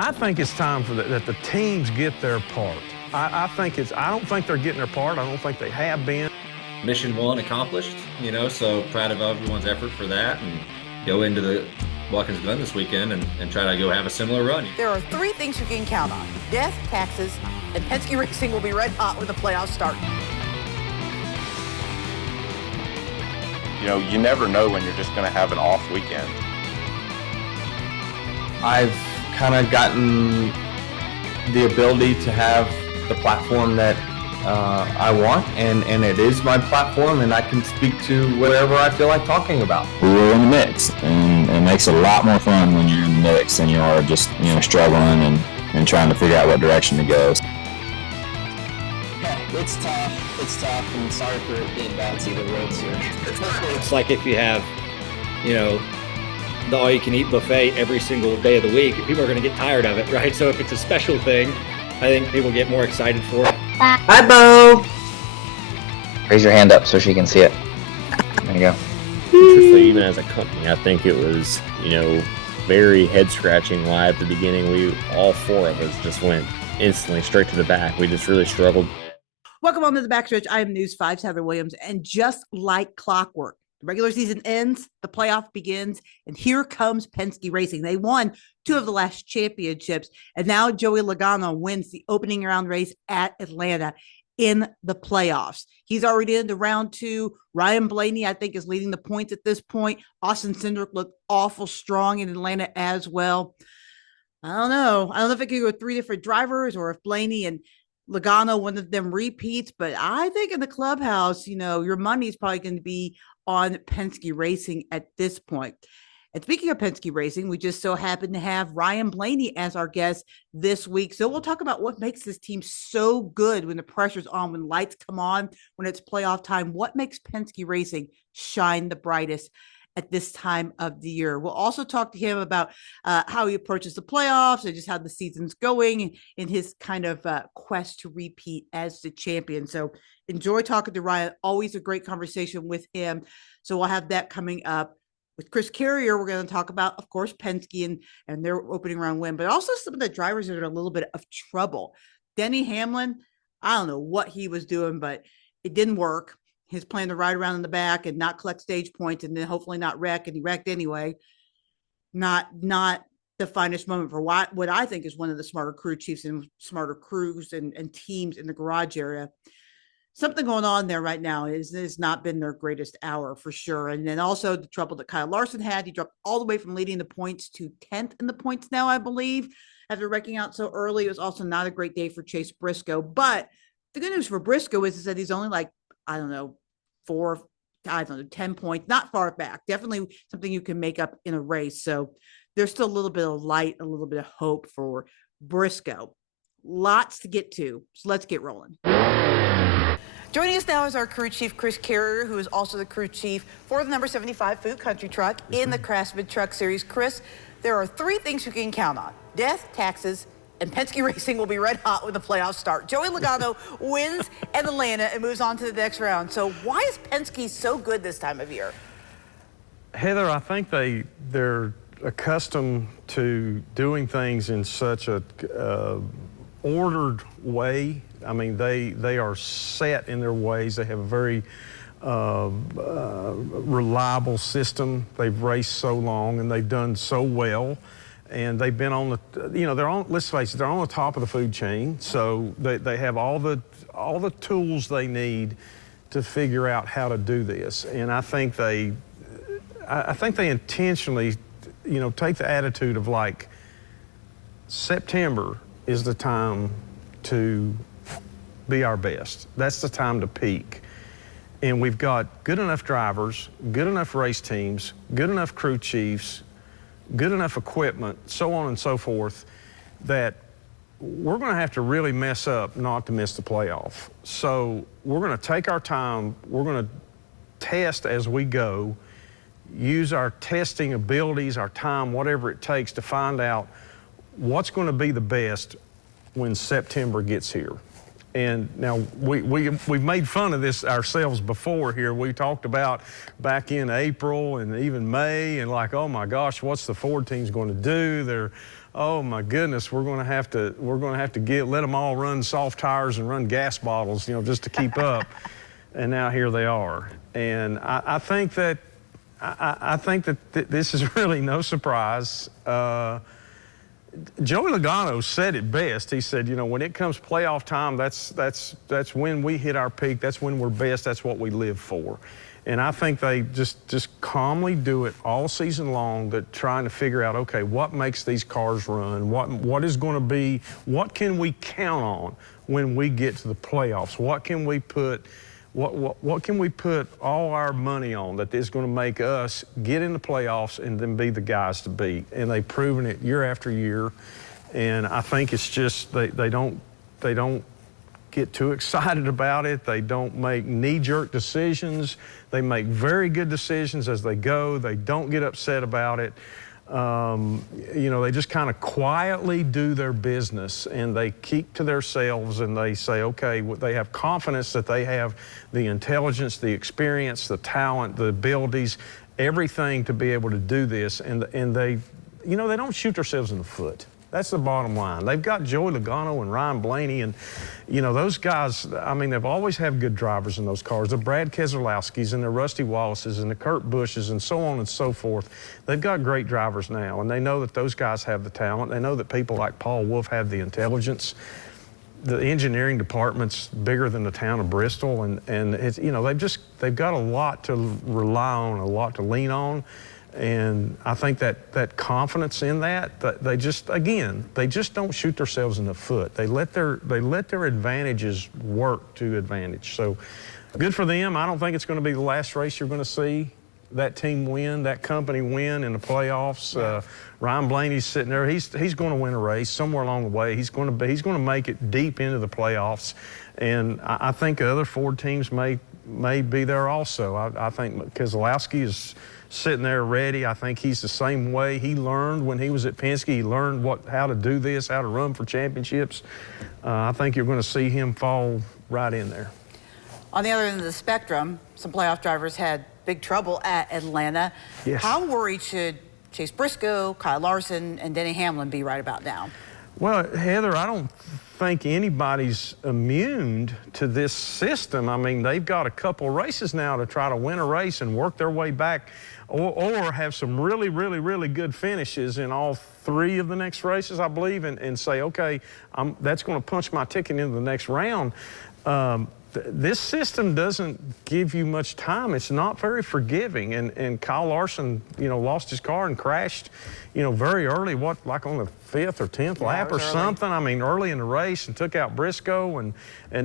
I think it's time for that the teams get their part. I don't think they're getting their part. I don't think they have been. Mission 1 accomplished, so proud of everyone's effort for that, and go into the Watkins Glen this weekend and try to go have a similar run. There are 3 things you can count on: death, taxes, and Penske Racing will be red hot when the playoffs start. You never know when you're just going to have an off weekend. I've kind of gotten the ability to have the platform that I want, and it is my platform, and I can speak to whatever I feel like talking about. We were in the mix, and it makes it a lot more fun when you're in the mix than you are just struggling and trying to figure out what direction to go. It's tough, and sorry for being bouncy the roads here. It's like if you have, the all-you-can-eat buffet every single day of the week, people are going to get tired of it, right? So if it's a special thing, I think people get more excited for it. Hi, Bo. Raise your hand up so she can see it. There you go. Truthfully, even as a company, I think it was, very head-scratching why at the beginning all 4 of us just went instantly straight to the back. We just really struggled. Welcome on to the Backstretch. I am News 5's Heather Williams, and just like clockwork, the regular season ends, the playoff begins, and here comes Penske Racing. They won 2 of the last championships, and now Joey Logano wins the opening round race at Atlanta in the playoffs. He's already into round 2. Ryan Blaney, I think, is leading the points at this point. Austin Cindric looked awful strong in Atlanta as well. I don't know if it could go with 3 different drivers or if Blaney and Logano, one of them repeats, but I think in the clubhouse, your money is probably going to be on Penske Racing at this point. And speaking of Penske Racing, we just so happen to have Ryan Blaney as our guest this week. So we'll talk about what makes this team so good when the pressure's on, when lights come on, when it's playoff time. What makes Penske Racing shine the brightest at this time of the year? We'll also talk to him about how he approaches the playoffs and just how the season's going in his kind of quest to repeat as the champion. So enjoy talking to Ryan. Always a great conversation with him. So we'll have that coming up. With Chris Carrier, we're going to talk about, of course, Penske and their opening round win, but also some of the drivers that are in a little bit of trouble. Denny Hamlin, I don't know what he was doing, but it didn't work. His plan to ride around in the back and not collect stage points and then hopefully not wreck, and he wrecked anyway. Not the finest moment for what I think is one of the smarter crew chiefs and smarter crews and teams in the garage area. Something going on there right now has not been their greatest hour for sure. And then also the trouble that Kyle Larson had. He dropped all the way from leading the points to 10th in the points now, I believe, after wrecking out so early. It was also not a great day for Chase Briscoe. But the good news for Briscoe is that he's only 10 points, not far back. Definitely something you can make up in a race. So there's still a little bit of light, a little bit of hope for Briscoe. Lots to get to. So let's get rolling. Joining us now is our crew chief, Chris Carrier, who is also the crew chief for the number 75 Food Country truck in the Craftsman Truck Series. Chris, there are 3 things you can count on: death, taxes, and Penske Racing will be red hot when the playoffs start. Joey Logano wins at Atlanta and moves on to the next round. So why is Penske so good this time of year? Heather, I think they're accustomed to doing things in such a ordered way. I mean, they are set in their ways. They have a very reliable system. They've raced so long and they've done so well. And they've been on the, let's face it, they're on the top of the food chain. So they have all the tools they need to figure out how to do this. And I think they intentionally, take the attitude of September is the time to be our best. That's the time to peak. And we've got good enough drivers, good enough race teams, good enough crew chiefs, good enough equipment, so on and so forth, that we're going to have to really mess up not to miss the playoff. So we're going to take our time. We're going to test as we go, use our testing abilities, our time, whatever it takes to find out what's going to be the best when September gets here. And now we've made fun of this ourselves before here. We talked about back in April and even May, and like, oh my gosh, what's the Ford team's going to do? They're, oh my goodness, we're going to have to let them all run soft tires and run gas bottles, just to keep up. And now here they are. And I think that this is really no surprise. Joey Logano said it best. He said, when it comes playoff time, that's when we hit our peak. That's when we're best. That's what we live for. And I think they just calmly do it all season long, that trying to figure out, okay, what makes these cars run? What is going to be? What can we count on when we get to the playoffs? What can we put? What can we put all our money on that is going to make us get in the playoffs and then be the guys to beat? And they've proven it year after year. And I think it's just they don't get too excited about it. They don't make knee-jerk decisions. They make very good decisions as they go. They don't get upset about it. They just kind of quietly do their business, and they keep to themselves, and they say, okay, they have confidence that they have the intelligence, the experience, the talent, the abilities, everything to be able to do this. And they don't shoot themselves in the foot. That's the bottom line. They've got Joey Logano and Ryan Blaney, and those guys, they've always had good drivers in those cars. The Brad Keselowskis and the Rusty Wallaces and the Kurt Busches and so on and so forth. They've got great drivers now, and they know that those guys have the talent. They know that people like Paul Wolf have the intelligence. The engineering department's bigger than the town of Bristol, and it's, they've got a lot to rely on, a lot to lean on. And I think that confidence in that, they just don't shoot themselves in the foot. They let their advantages work to advantage. So good for them. I don't think it's going to be the last race you're going to see that team win, that company win in the playoffs. Ryan Blaney's sitting there. He's going to win a race somewhere along the way. He's going to make it deep into the playoffs. And I think other Ford teams may be there also. I think Keselowski is sitting there ready. I think he's the same way. He learned when he was at Penske. He learned how to do this, how to run for championships. I think you're going to see him fall right in there. On the other end of the spectrum, some playoff drivers had big trouble at Atlanta. Yes. How worried should Chase Briscoe, Kyle Larson, and Denny Hamlin be right about now? Well, Heather, I don't think anybody's immune to this system. They've got a couple races now to try to win a race and work their way back, or have some really, really, really good finishes in all three of the next races, I believe, and say, okay, that's going to punch my ticket into the next round. This system doesn't give you much time. It's not very forgiving. And Kyle Larson, lost his car and crashed, very early, like on the 5th or 10th lap or something. Early in the race, and took out Briscoe. And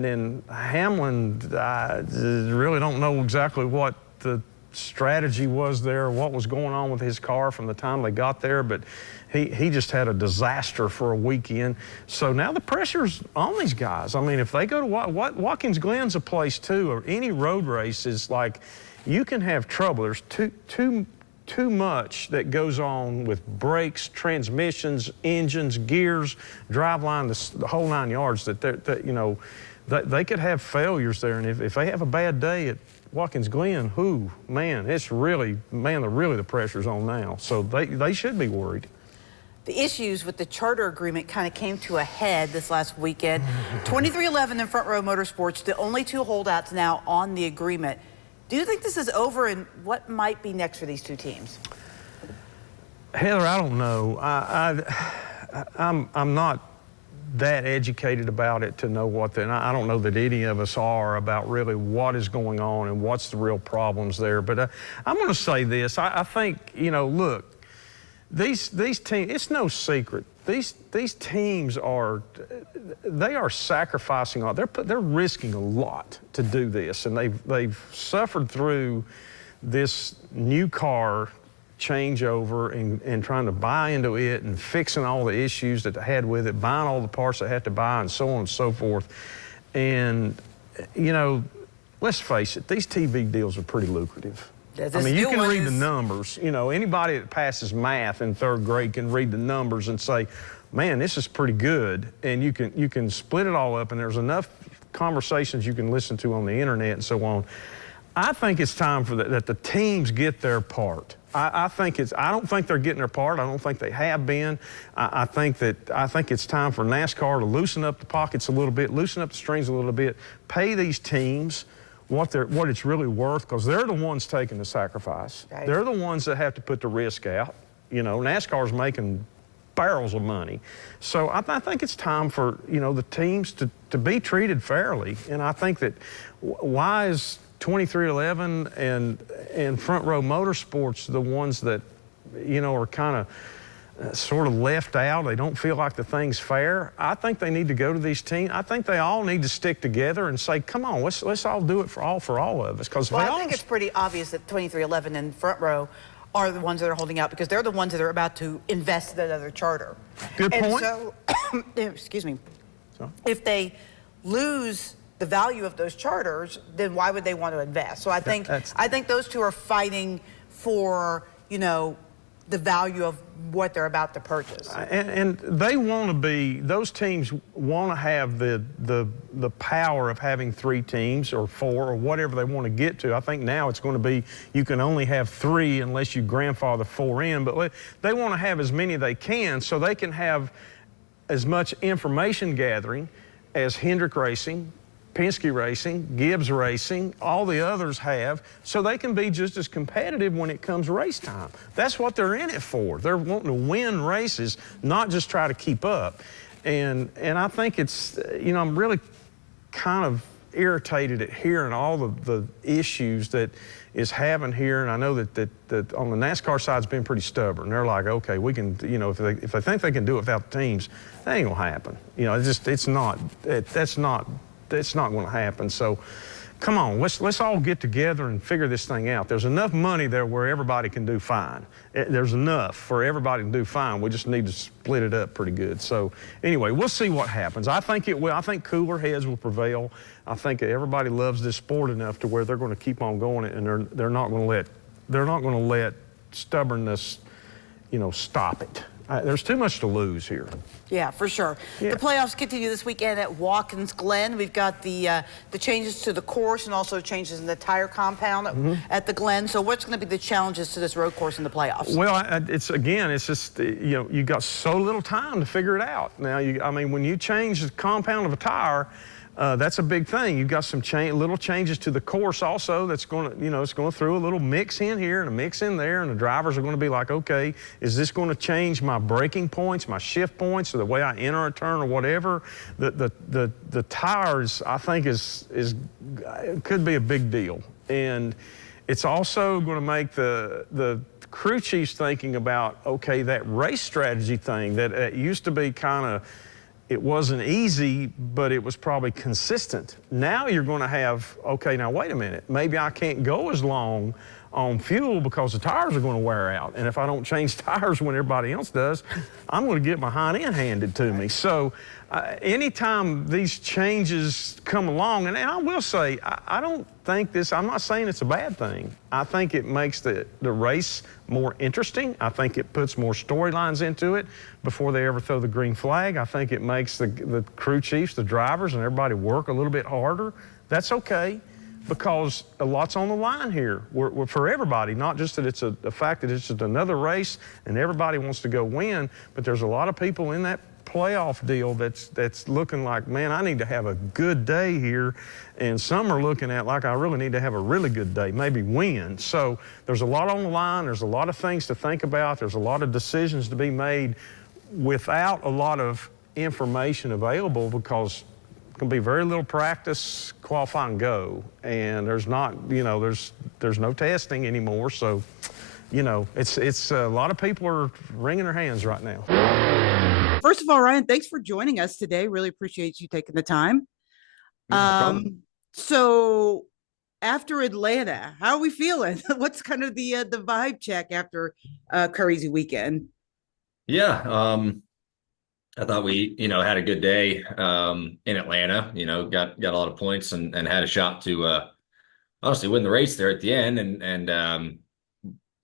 then Hamlin, I really don't know exactly what the strategy was there, what was going on with his car from the time they got there, but he just had a disaster for a weekend. So now the pressure's on these guys. If they go to Watkins Glen's a place too, or any road race is like, you can have trouble. There's too much that goes on with brakes, transmissions, engines, gears, driveline, the whole 9 yards, that they could have failures there. And if they have a bad day at Watkins Glen, the pressure's on now. So they should be worried. The issues with the charter agreement kind of came to a head this last weekend. 2311 and Front Row Motorsports, the only two holdouts now on the agreement. Do you think this is over, and what might be next for these two teams? Heather, I don't know. I'm not that educated about it to know and I don't know that any of us are about really what is going on and what's the real problems there. But I'm going to say this. I think, look, these teams, it's no secret. These teams are sacrificing a lot. They're risking a lot to do this, and they've suffered through this new car changeover and trying to buy into it and fixing all the issues that they had with it, buying all the parts they had to buy, and so on and so forth. And let's face it, these TV deals are pretty lucrative. You can read the numbers. Anybody that passes math in 3rd grade can read the numbers and say, man, this is pretty good. And you can split it all up, and there's enough conversations you can listen to on the internet and so on. I think it's time for that the teams get their part. I don't think they're getting their part. I don't think they have been. I think it's time for NASCAR to loosen up the pockets a little bit, loosen up the strings a little bit, pay these teams what it's really worth, because they're the ones taking the sacrifice. Right. They're the ones that have to put the risk out. You know, NASCAR's making barrels of money. So I think it's time for, you know, the teams to be treated fairly. And I think that why is 2311 and Front Row Motorsports the ones that, you know, are kind of sort of left out? They don't feel like the thing's fair. I think they need to go to these teams. I think they all need to stick together and say, come on, let's all do it for all of us. Because I think it's pretty obvious that 2311 and Front Row are the ones that are holding out, because they're the ones that are about to invest in another charter. Good point. And so, excuse me, if they lose the value of those charters, then why would they want to invest? So I think those two are fighting for, you know, the value of what they're about to purchase. And they want to be, those teams want to have the power of having 3 teams or 4 or whatever they want to get to. I think now it's going to be you can only have 3 unless you grandfather 4 in, but they want to have as many they can so they can have as much information gathering as Hendrick Racing, Penske Racing, Gibbs Racing, all the others have, so they can be just as competitive when it comes race time. That's what they're in it for. They're wanting to win races, not just try to keep up. And I think it's, you know, I'm really kind of irritated at hearing all the issues that is having here, and I know that on the NASCAR side it's been pretty stubborn. They're like, okay, we can, you know, if they think they can do it without the teams, that ain't gonna happen. You know, that's not going to happen. So come on, let's all get together and figure this thing out. There's enough money there where everybody can do fine. There's enough for everybody to do fine. We just need to split it up pretty good. So anyway, we'll see what happens. I think it will. I think cooler heads will prevail. I think everybody loves this sport enough to where they're going to keep on going, and they're not going to let stubbornness, you know, stop it. There's too much to lose here. Yeah, for sure. Yeah. The playoffs continue this weekend at Watkins Glen. We've got the changes to the course and also changes in the tire compound at the Glen. So what's going to be the challenges to this road course in the playoffs? Well, it's just, you know, you got so little time to figure it out. Now, I mean, when you change the compound of a tire, that's a big thing. You've got some little changes to the course also that's going to, you know, it's going to throw a little mix in here and a mix in there, and the drivers are going to be like, okay, is this going to change my braking points, my shift points, or the way I enter a turn or whatever? The tires, I think, could be a big deal. And it's also going to make the crew chiefs thinking about, okay, that race strategy thing that used to be kind of, it wasn't easy, but it was probably consistent. Now you're going to have, okay, now wait a minute, maybe I can't go as long on fuel because the tires are going to wear out. And if I don't change tires when everybody else does, I'm going to get my hind end handed to me. So anytime these changes come along, and I will say, I don't think I'm not saying it's a bad thing. I think it makes the race more interesting. I think it puts more storylines into it before they ever throw the green flag. I think it makes the crew chiefs, the drivers, and everybody work a little bit harder. That's okay, because a lot's on the line here for everybody, not just that it's a fact that it's just another race and everybody wants to go win, but there's a lot of people in that playoff deal that's looking like, man, I need to have a good day here, and some are looking at like I really need to have a really good day, maybe win. So there's a lot on the line, there's a lot of things to think about, there's a lot of decisions to be made without a lot of information available, because going to be very little practice, qualify and go, and there's not, you know, there's no testing anymore. So, you know, it's a lot of people are wringing their hands right now. First of all, Ryan, thanks for joining us today. Really appreciate you taking the time. So after Atlanta, how are we feeling? What's kind of the vibe check after crazy weekend? Yeah, I thought we, you know, had a good day in Atlanta. You know, got a lot of points and had a shot to honestly win the race there at the end. And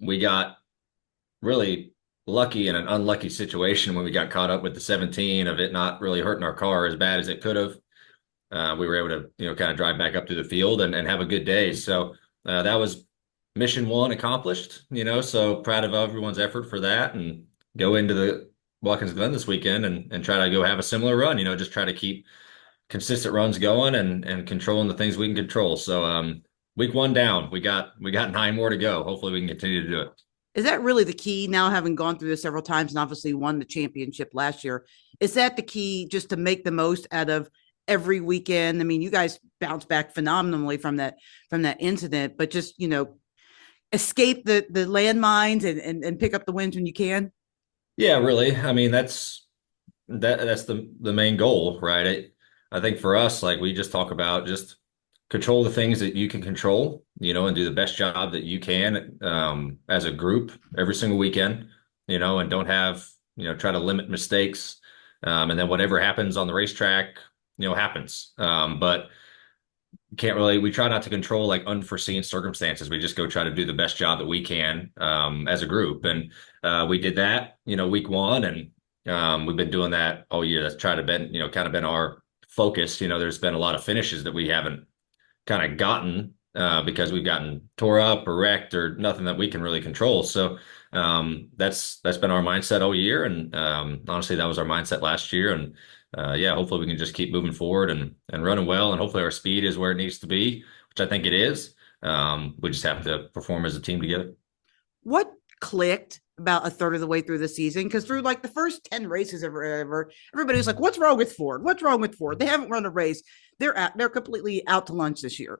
we got really lucky in an unlucky situation when we got caught up with the 17 of it not really hurting our car as bad as it could have. we were able to, kind of drive back up to the field and have a good day. So that was mission one accomplished, so proud of everyone's effort for that, and go into the Watkins Glen this weekend and try to go have a similar run, just try to keep consistent runs going and controlling the things we can control. So week one down, we got 9 more to go. Hopefully we can continue to do it. Is that really the key now, having gone through this several times and obviously won the championship last year? Is that the key, just to make the most out of every weekend? I mean, you guys bounced back phenomenally from that incident, but just, escape the landmines and pick up the wins when you can? Yeah, really. I mean, that's the main goal, right? I think for us, like, we just talk about just control the things that you can control, and do the best job that you can as a group every single weekend, and don't have, try to limit mistakes. And then whatever happens on the racetrack, happens. But we try not to control like unforeseen circumstances. We just go try to do the best job that we can as a group. And we did that, week one, and we've been doing that all year. That's kind of been our focus. There's been a lot of finishes that we haven't kind of gotten because we've gotten tore up or wrecked or nothing that we can really control. So that's been our mindset all year. And honestly, that was our mindset last year. And hopefully we can just keep moving forward and running well. And hopefully our speed is where it needs to be, which I think it is. We just have to perform as a team together. What clicked about a third of the way through the season? Because through like the first 10 races ever, everybody was like, what's wrong with Ford? What's wrong with Ford? They haven't run a race. They're completely out to lunch this year.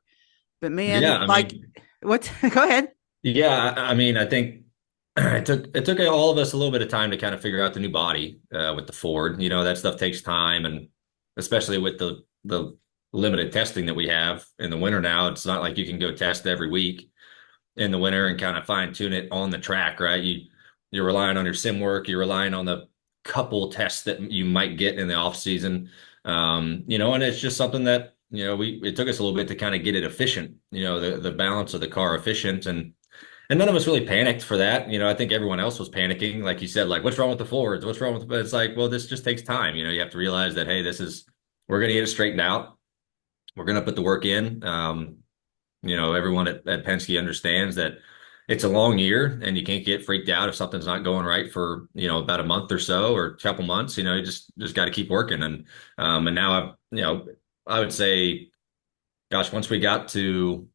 But man, go ahead. Yeah, I mean, I think it took all of us a little bit of time to kind of figure out the new body with the Ford. That stuff takes time, and especially with the limited testing that we have in the winter now, it's not like you can go test every week in the winter and kind of fine tune it on the track, right? You're relying on your sim work, you're relying on the couple tests that you might get in the off season, and it's just something that it took us a little bit to kind of get it efficient, the balance of the car efficient, and none of us really panicked for that. I think everyone else was panicking, like you said, like, what's wrong with the Fords? What's wrong with? But it's like, well, this just takes time. You have to realize that, hey, we're going to get it straightened out. We're going to put the work in. Everyone at Penske understands that it's a long year, and you can't get freaked out if something's not going right for about a month or so, or a couple months. You just got to keep working. And now I would say, gosh, once we got to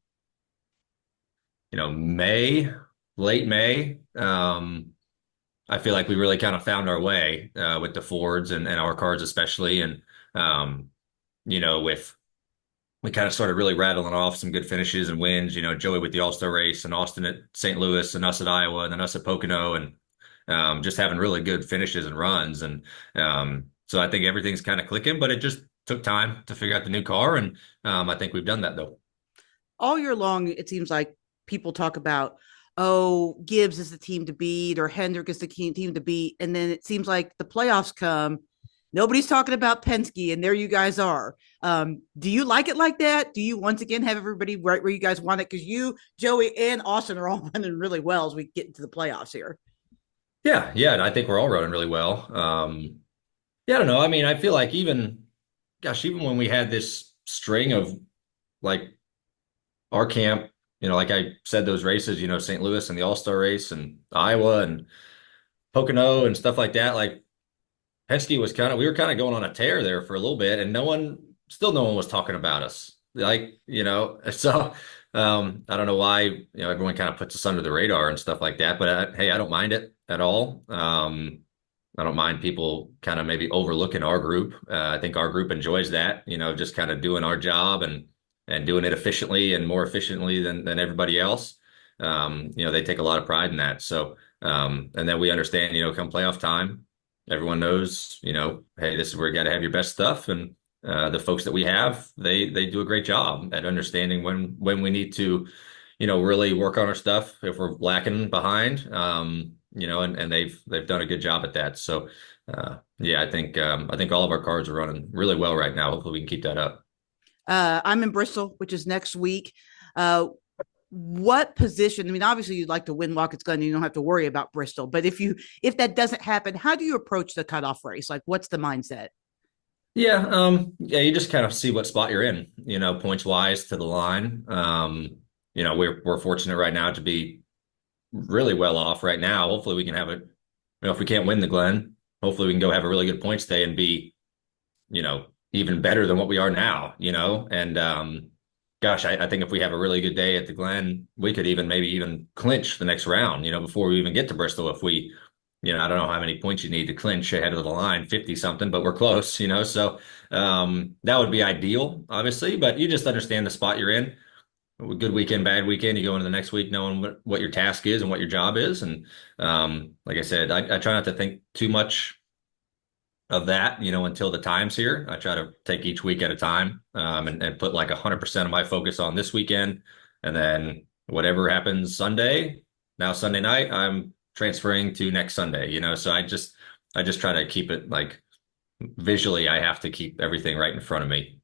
late May, I feel like we really kind of found our way with the Fords and our cars especially. And, we kind of started really rattling off some good finishes and wins, Joey with the All-Star race, and Austin at St. Louis, and us at Iowa, and then us at Pocono, and just having really good finishes and runs. And so I think everything's kind of clicking, but it just took time to figure out the new car. And I think we've done that, though. All year long, it seems like people talk about, Gibbs is the team to beat, or Hendrick is the team to beat. And then it seems like the playoffs come, nobody's talking about Penske, and there you guys are. Do you like it like that? Do you once again have everybody right where you guys want it? Because you, Joey, and Austin are all running really well as we get into the playoffs here. Yeah. And I think we're all running really well. I don't know. I mean, I feel like even when we had this string of like our camp, like I said, those races, St. Louis and the All-Star race and Iowa and Pocono and stuff like that, like Penske was we were kind of going on a tear there for a little bit, and no one was talking about us. Like, so I don't know why, everyone kind of puts us under the radar and stuff like that, but hey, I don't mind it at all. I don't mind people kind of maybe overlooking our group. I think our group enjoys that, just kind of doing our job and doing it efficiently and more efficiently than everybody else. They take a lot of pride in that. So, and then we understand, come playoff time, everyone knows, hey, this is where you got to have your best stuff. And the folks that we have, they do a great job at understanding when we need to, really work on our stuff if we're lacking behind, and they've done a good job at that. So, I think all of our cars are running really well right now. Hopefully we can keep that up. I'm in Bristol, which is next week. What position? I mean, obviously you'd like to win Watkins Glen, you don't have to worry about Bristol. But if that doesn't happen, how do you approach the cutoff race? Like, what's the mindset? Yeah, you just kind of see what spot you're in, points wise to the line. We're fortunate right now to be really well off right now. Hopefully we can have it, if we can't win the Glen, hopefully we can go have a really good points day and be, even better than what we are now, and gosh, I think if we have a really good day at the Glen, we could maybe even clinch the next round, before we even get to Bristol. If we, I don't know how many points you need to clinch ahead of the line, 50 something, but we're close, so that would be ideal, obviously, but you just understand the spot you're in. A good weekend, bad weekend, you go into the next week knowing what your task is and what your job is. And like I said, I try not to think too much of that, until the time's here. I try to take each week at a time, and put like 100% of my focus on this weekend. And then whatever happens Sunday, now Sunday night, I'm transferring to next Sunday, so I just try to keep it like visually. I have to keep everything right in front of me.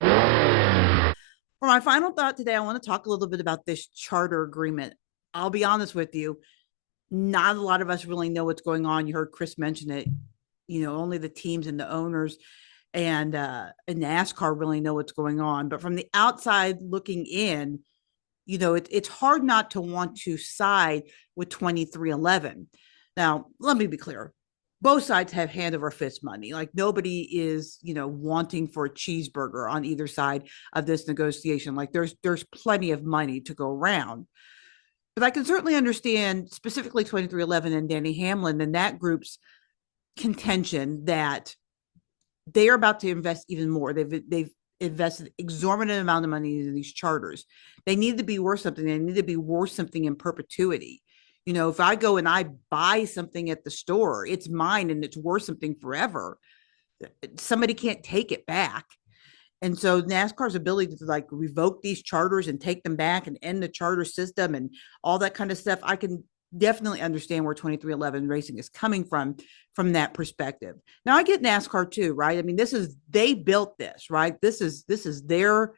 For my final thought today, I want to talk a little bit about this charter agreement. I'll be honest with you, not a lot of us really know what's going on. You heard Chris mention it. Only the teams and the owners and NASCAR really know what's going on. But from the outside looking in, it's hard not to want to side with 2311. Now, let me be clear. Both sides have hand over fist money. Like nobody is, wanting for a cheeseburger on either side of this negotiation. Like there's plenty of money to go around. But I can certainly understand specifically 2311 and Danny Hamlin and that group's contention that they are about to invest even more. They've invested exorbitant amount of money into these charters. They need to be worth something. They need to be worth something in perpetuity. If I go and I buy something at the store, it's mine and it's worth something forever. Somebody can't take it back. And so NASCAR's ability to like revoke these charters and take them back and end the charter system and all that kind of stuff, I can definitely understand where 2311 Racing is coming from that perspective. Now I get NASCAR too, right? I mean, they built this, right? This is their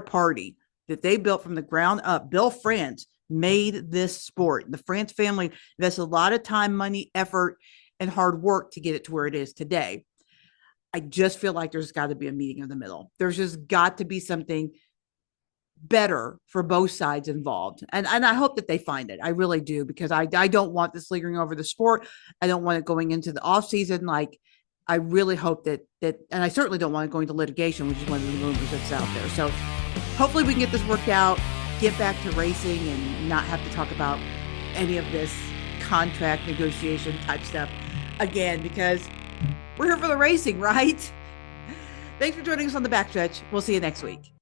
party that they built from the ground up. Bill France made this sport. The France family invested a lot of time, money, effort, and hard work to get it to where it is today. I just feel like there's got to be a meeting in the middle. There's just got to be something better for both sides involved. And I hope that they find it. I really do, because I don't want this lingering over the sport. I don't want it going into the off season. Like, I really hope that, and I certainly don't want it going to litigation, which is one of the rumors that's out there. So hopefully we can get this worked out, get back to racing and not have to talk about any of this contract negotiation type stuff again, because we're here for the racing, right? Thanks for joining us on the Backstretch. We'll see you next week.